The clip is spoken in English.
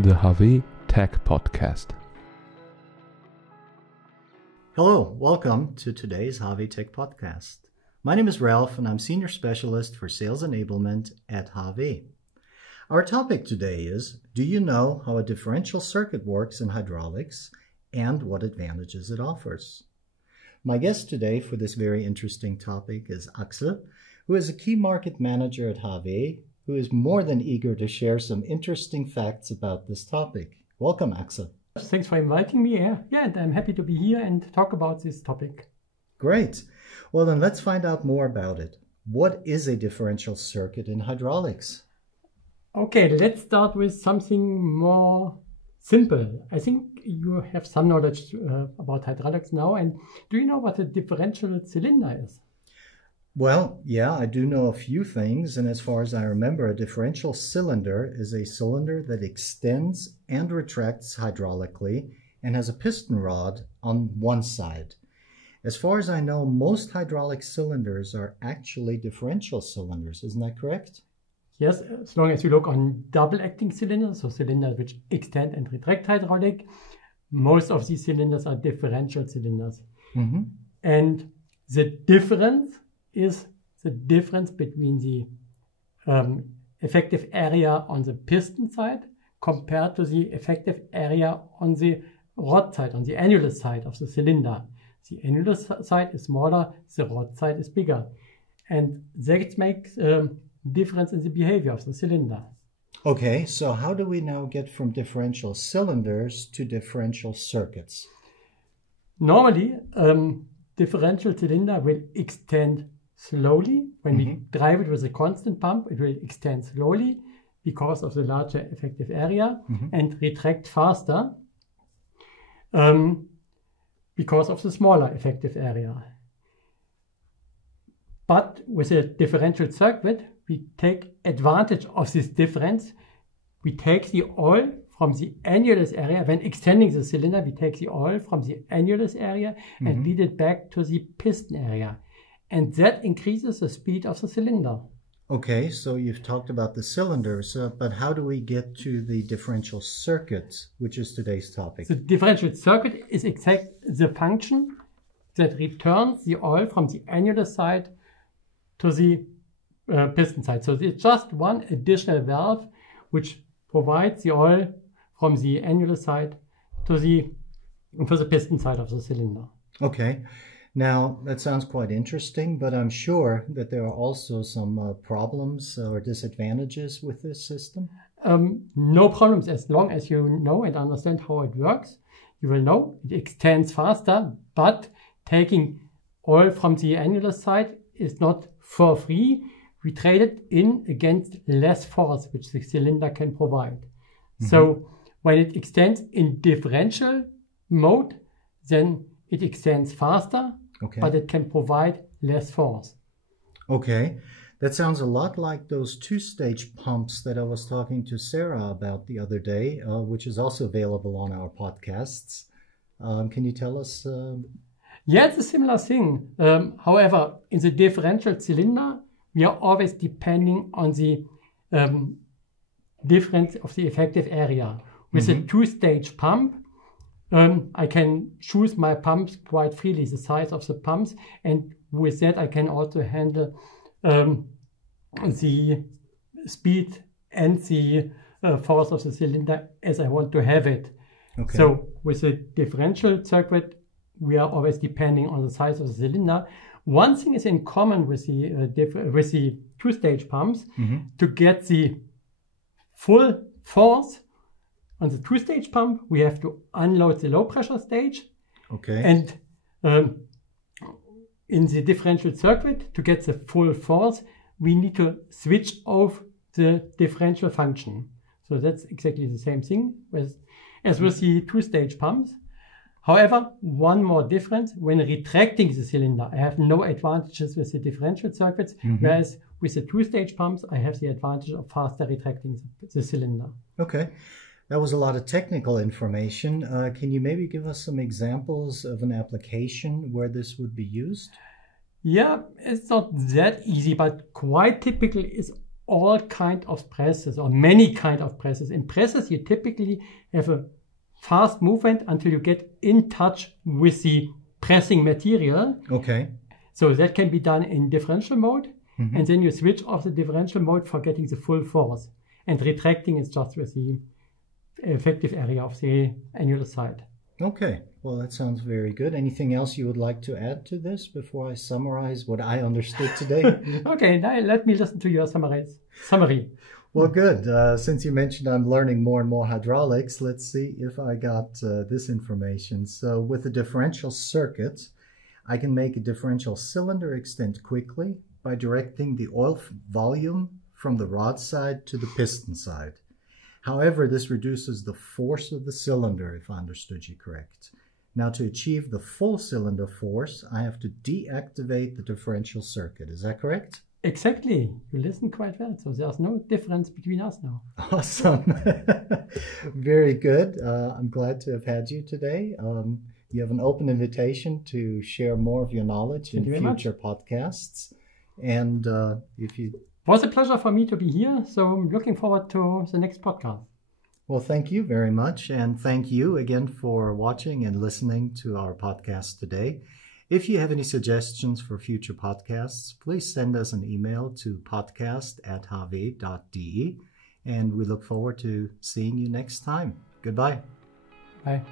the HAWE Tech Podcast. Hello, welcome to today's HAWE Tech Podcast. My name is Ralph and I'm Senior Specialist for Sales Enablement at HAWE. Our topic today is, do you know how a differential circuit works in hydraulics and what advantages it offers? My guest today for this very interesting topic is Axel, who is a key market manager at HAWE, who is more than eager to share some interesting facts about this topic. Welcome, Axel. Thanks for inviting me here. Yeah, and I'm happy to be here and talk about this topic. Great. Well, then let's find out more about it. What is a differential circuit in hydraulics? Okay, let's start with something more simple. I think you have some knowledge about hydraulics now. And do you know what a differential cylinder is? Well, yeah, I do know a few things, and as far as I remember, a differential cylinder is a cylinder that extends and retracts hydraulically and has a piston rod on one side. As far as I know, most hydraulic cylinders are actually differential cylinders, isn't that correct? Yes, as long as you look on double-acting cylinders, so cylinders which extend and retract hydraulic, most of these cylinders are differential cylinders. Mm-hmm. And the difference is the difference between the effective area on the piston side compared to the effective area on the rod side, on the annulus side of the cylinder. The annulus side is smaller, the rod side is bigger. And that makes a difference in the behavior of the cylinder. Okay, so how do we now get from differential cylinders to differential circuits? Normally, differential cylinder will extend slowly. When we drive it with a constant pump, it will extend slowly because of the larger effective area and retract faster because of the smaller effective area. But with a differential circuit, we take advantage of this difference. We take the oil from the annulus area. When extending the cylinder, we take the oil from the annulus area and lead it back to the piston area. And that increases the speed of the cylinder. Okay, so you've talked about the cylinders, but how do we get to the differential circuit, which is today's topic? The differential circuit is exactly the function that returns the oil from the annulus side to the piston side. So it's just one additional valve which provides the oil from the annulus side to the piston side of the cylinder. Okay. Now, that sounds quite interesting, but I'm sure that there are also some problems or disadvantages with this system. No problems, as long as you know and understand how it works. You will know it extends faster, but taking oil from the annulus side is not for free. We trade it in against less force, which the cylinder can provide. So when it extends in differential mode, then it extends faster, but it can provide less force. Okay, that sounds a lot like those two-stage pumps that I was talking to Sarah about the other day, which is also available on our podcasts. Can you tell us? Yeah, it's a similar thing. However, in the differential cylinder, we are always depending on the difference of the effective area. With a two-stage pump, I can choose my pumps quite freely, the size of the pumps, and with that I can also handle the speed and the force of the cylinder as I want to have it. Okay. So with a differential circuit, we are always depending on the size of the cylinder. One thing is in common with the two-stage pumps, to get the full force. On the two-stage pump, we have to unload the low-pressure stage. Okay. And in the differential circuit, to get the full force, we need to switch off the differential function. So that's exactly the same thing as with the two-stage pumps. However, one more difference, when retracting the cylinder, I have no advantages with the differential circuits, whereas with the two-stage pumps, I have the advantage of faster retracting the cylinder. Okay. That was a lot of technical information. Can you maybe give us some examples of an application where this would be used? Yeah, it's not that easy, but quite typical is all kind of presses or many kind of presses. In presses, you typically have a fast movement until you get in touch with the pressing material. Okay. So that can be done in differential mode. And then you switch off the differential mode for getting the full force. And retracting is just with the effective area of the annular side. Okay. Well, that sounds very good. Anything else you would like to add to this before I summarize what I understood today? Okay, now let me listen to your summary. Well, good. Since you mentioned I'm learning more and more hydraulics, let's see if I got this information. So with a differential circuit, I can make a differential cylinder extend quickly by directing the oil volume from the rod side to the piston side. However, this reduces the force of the cylinder, if I understood you correct. Now, to achieve the full cylinder force, I have to deactivate the differential circuit. Is that correct? Exactly. You listen quite well. So there's no difference between us now. Awesome. Very good. I'm glad to have had you today. You have an open invitation to share more of your knowledge in future podcasts. And if you... It was a pleasure for me to be here. So I'm looking forward to the next podcast. Well, thank you very much. And thank you again for watching and listening to our podcast today. If you have any suggestions for future podcasts, please send us an email to podcast@hawe.de. And we look forward to seeing you next time. Goodbye. Bye.